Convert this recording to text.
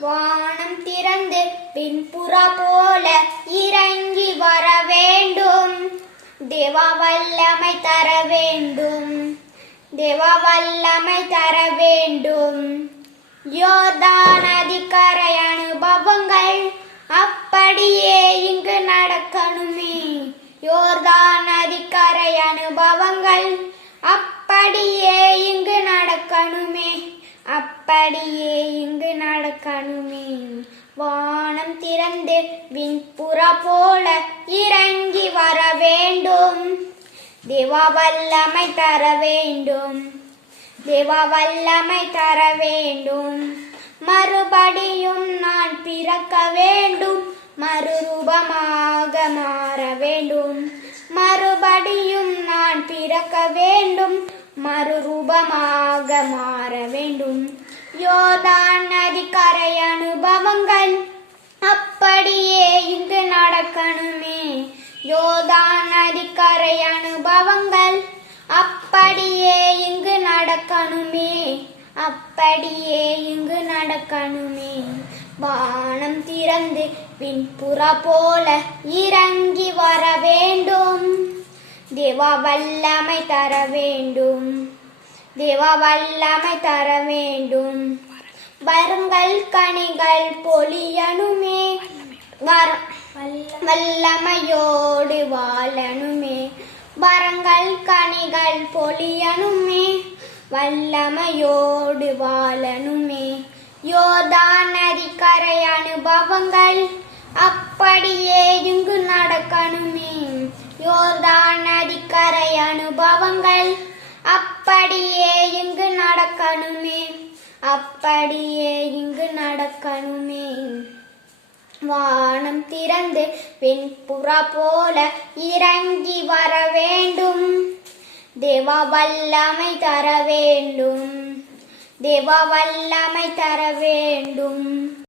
வானம் திறந்து பின்புறா போல இறங்கி வர வேண்டும். தேவா வல்லமை தர வேண்டும். தேவா வல்லமை தர வேண்டும். யோர்தான் நதிக்கரை அனுபவங்கள் அப்படியே இங்கு நடக்கணுமே. யோர்தான் நதிக்கரை அனுபவங்கள் அப்படியே இங்கு நடக்கணுமே. அப்படியே இங்கு நடக்கணுமே. வானம் திறந்து விண்புறா போல இறங்கி வர வேண்டும். தேவா வல்லமை தர வேண்டும். தேவா வல்லமை தர வேண்டும். மறுபடியும் நான் பிறக்க வேண்டும். மறுரூபமாக மாற வேண்டும். மறுபடியும் நான் பிறக்க வேண்டும். மறுரூபமாக மாற வேண்டும். யோர்தான் நதிக்கரை அனுபவங்கள் அப்படியே இங்கு நடக்கணுமே. யோர்தான் நதிக்கரை அனுபவங்கள் அப்படியே இங்கு நடக்கணுமே. அப்படியே இங்கு நடக்கணுமே. வானம் திறந்து பின்புறா போல இறங்கி வர வேண்டும். தேவா வல்லமை தர வேண்டும். தேவா வல்லமை தர வேண்டும். வருங்கள் கனிகள் பொழியணுமே. வல்லமையோடு வாழணுமே. வரங்கள் கனிகள் பொழியணுமே. வல்லமையோடு வாழணுமே. யோர்தான் நதிக்கரை அனுபவங்கள் அப்படியே இங்கு நடக்கணுமே. யோர்தான் நதிக்கரை அனுபவங்கள் அப்படியே இங்கு நடக்கணுமே. அப்படியே இங்கு நடக்கணுமே. வானம் திறந்து பின்புறா போல இறங்கி வர வேண்டும். தேவா வல்லமை தர வேண்டும். தேவா வல்லமை தர வேண்டும்.